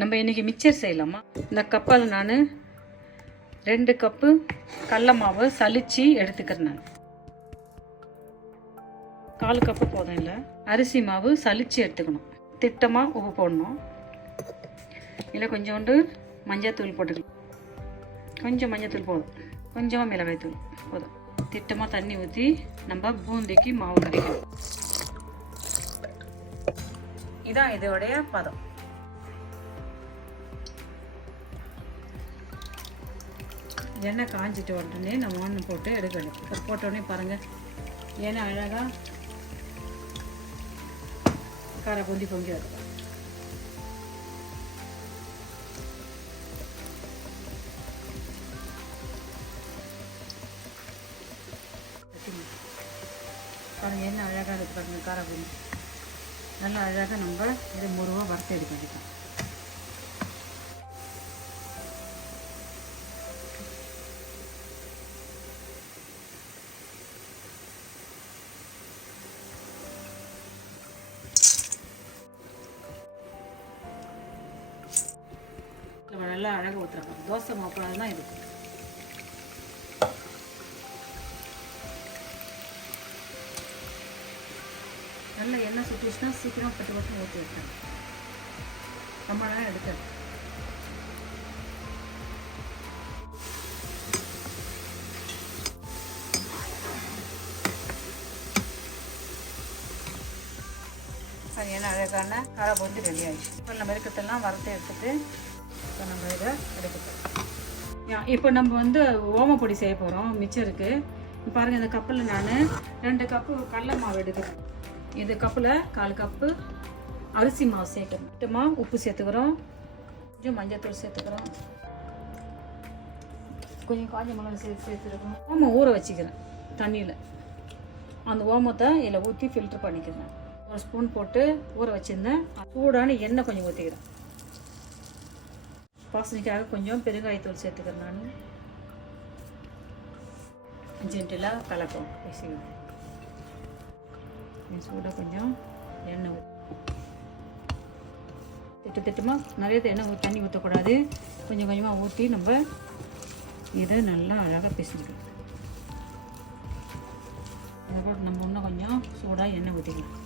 நம்ம இன்றைக்கி மிக்சர் செய்யலாமா? இந்த கப்பால் நான் 2 கப்பு கடல மாவு சலிச்சு எடுத்துக்கிறேன். நான் 1/4 கப்பு போதும். இல்லை, அரிசி மாவு சலிச்சு எடுத்துக்கணும். திட்டமாக உப்பு போடணும். இல்லை கொஞ்சோண்டு மஞ்சத்தூள் போட்டுக்கலாம். கொஞ்சம் மஞ்சத்தூள் போதும், கொஞ்சமாக மிளகாய்த்தூள் போதும். திட்டமாக தண்ணி ஊற்றி நம்ம பூந்திக்கு மாவு அரைக்கணும். இதான் இதோடைய பதம். எண்ணெய் காஞ்சிட்டு உடனே நம்ம ஒன்று போட்டு எடுக்கணும். போட்டோடனே பாருங்கள், ஏன்னா அழகாக காரை பொந்தி பொங்கி வரும். பாருங்கள், என்ன அழகாக இருக்குது பாருங்கள். காரை பொந்தி நல்லா அழகாக நம்ம இதை முருவாக வறுத்து எடுக்க வேண்டியதான். நல்லா அழகாக ஊற்றுறாங்க. தோசை மாப்பிள்ளை தான் இது. நல்ல எண்ணெய் சுற்றிச்சுன்னா சீக்கிரம் பட்டு பட்டு ஊற்றி வைக்கிறாங்க. ரொம்ப நேரம் எடுக்காது. அது என்ன அழகான காரை பொந்தி ரெடி ஆகிடுச்சு. இப்போ நம்ம இருக்கிறதெல்லாம் வறுத்து எடுத்துட்டு இப்போ நம்ம இதை எடுத்துக்கலாம். இப்போ நம்ம வந்து ஓமப்பொடி செய்ய போகிறோம் மிச்சருக்கு. பாருங்கள், இந்த கப்பில் நான் 2 கப்பு கடலை மாவு எடுக்கிறேன். இந்த கப்பில் 1/4 கப்பு அரிசி மாவு சேர்க்கணும். மட்டுமாக உப்பு சேர்த்துக்கிறோம், கொஞ்சம் மஞ்சத்தூள் சேர்த்துக்கிறோம், கொஞ்சம் காஞ்ச மிளகாய் சேர்த்துருக்கோம். ஓமம் ஊற வச்சுக்கிறேன் தண்ணியில். அந்த ஓமத்தை இதில் ஊற்றி ஃபில்ட்ரு பண்ணிக்கிறேன். 1 ஸ்பூன் போட்டு ஊற வச்சுருந்தேன். சூடான எண்ணெய் கொஞ்சம் ஊற்றிக்கிறேன். வாசனைக்காக கொஞ்சம் பெருங்காயத்தூள் சேர்த்துக்கிறேன். நான் ஜென்டிலாக கலக்கும் பேசிக்கிறேன். சூடாக கொஞ்சம் எண்ணெய் திட்டமாக நிறைய எண்ணெய் தண்ணி ஊற்றக்கூடாது. கொஞ்சம் கொஞ்சமாக ஊற்றி நம்ம இதை நல்லா அழகாக பிசைஞ்சிக்கலாம். அதுக்கப்புறம் நம்ம இன்னும் கொஞ்சம் சூடாக எண்ணெய் ஊற்றிக்கலாம்.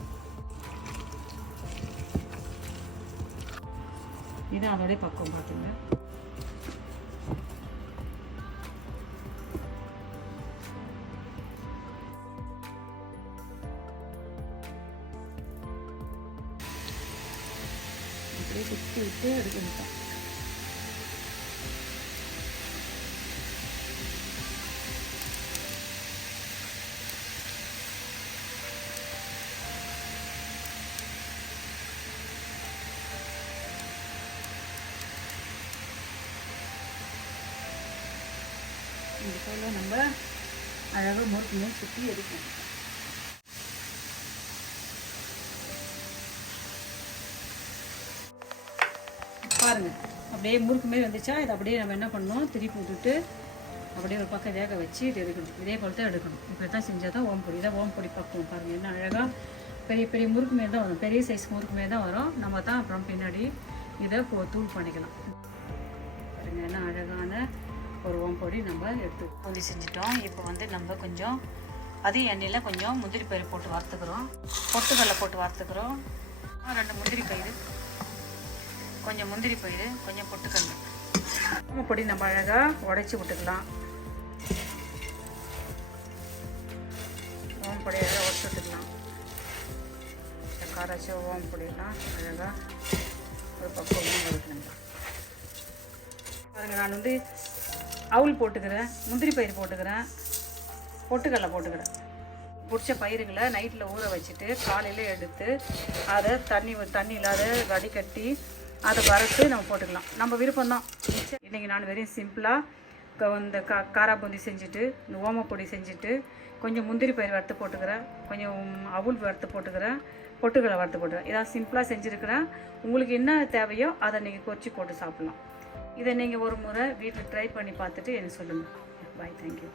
இது அதோடைய பக்கம் பார்த்துங்க. அப்படியே சுற்றி விட்டு எடுக்கணும். இந்த சைடில் நம்ம அழகாக முறுக்கு சுற்றி எடுக்கணும். பாருங்கள், அப்படியே முறுக்கு மாரி வந்துச்சா? இதை அப்படியே நம்ம என்ன பண்ணணும், திருப்பி விட்டுட்டு அப்படியே ஒரு பக்கம் வேக வச்சு இது எடுக்கணும். இதே போல் தான் எடுக்கணும். இப்படி தான் செஞ்சால் தான் ஓம்பொடி. இதான் ஓம்பொடி பக்குவம். பாருங்கள், என்ன அழகாக பெரிய பெரிய முறுக்கு மாரி தான் வரும். பெரிய சைஸ் முறுக்கு மாரி தான் வரும். நம்ம தான் அப்புறம் பின்னாடி இதை தூள் பண்ணிக்கலாம். பாருங்கள், என்ன அழகான ஒரு ஓம்பொடி நம்ம எடுத்து பூந்தி செஞ்சுட்டோம். இப்போ வந்து நம்ம கொஞ்சம் அதே எண்ணெயில் கொஞ்சம் முந்திரி பயிறு போட்டு வறுத்துக்கிறோம். பொட்டுக்கடலை போட்டு வறுத்துக்கிறோம். 2 முந்திரி பயிறு, கொஞ்சம் முந்திரி பயிறு, கொஞ்சம் பொட்டுக்கடலை. ஓமப்பொடி நம்ம அழகாக உடைச்சி விட்டுக்கலாம். ஓமப்பொடி அழகாக உடச்சி விட்டுக்கலாம். காராச்சி ஓமப்பொடியெல்லாம் அழகாக ஒரு பக்கம் வைக்கணும். பாருங்கள், நான் வந்து அவுள் போட்டுக்கிறேன், முந்திரி பயிர் போட்டுக்கிறேன், பொட்டுக்கடலை போட்டுக்கிறேன். பிடிச்ச பயிறுகளை நைட்டில் ஊற வச்சுட்டு காலையில் எடுத்து அதை தண்ணி இல்லாத வடிகட்டி அதை வறுத்து நம்ம போட்டுக்கலாம். நம்ம விருப்பம்தான். இன்றைக்கி நான் வெறும் சிம்பிளாக இந்த காரா பூந்தி செஞ்சுட்டு, இந்த ஓமப்பொடி செஞ்சுட்டு, கொஞ்சம் முந்திரி பயிர் வறுத்து போட்டுக்கிறேன், கொஞ்சம் அவுள் வறுத்து போட்டுக்கிறேன், பொட்டுக்கடலை வறுத்து போட்டுக்கிறேன். இதான் சிம்பிளாக செஞ்சுருக்கிறேன். உங்களுக்கு என்ன தேவையோ அதை நீங்கள் கொறிச்சி போட்டு சாப்பிட்லாம். இதை நீங்கள் ஒரு முறை வீட்டில் ட்ரை பண்ணி பார்த்துட்டு எனக்கு சொல்லுங்கள். பாய், தேங்க்யூ.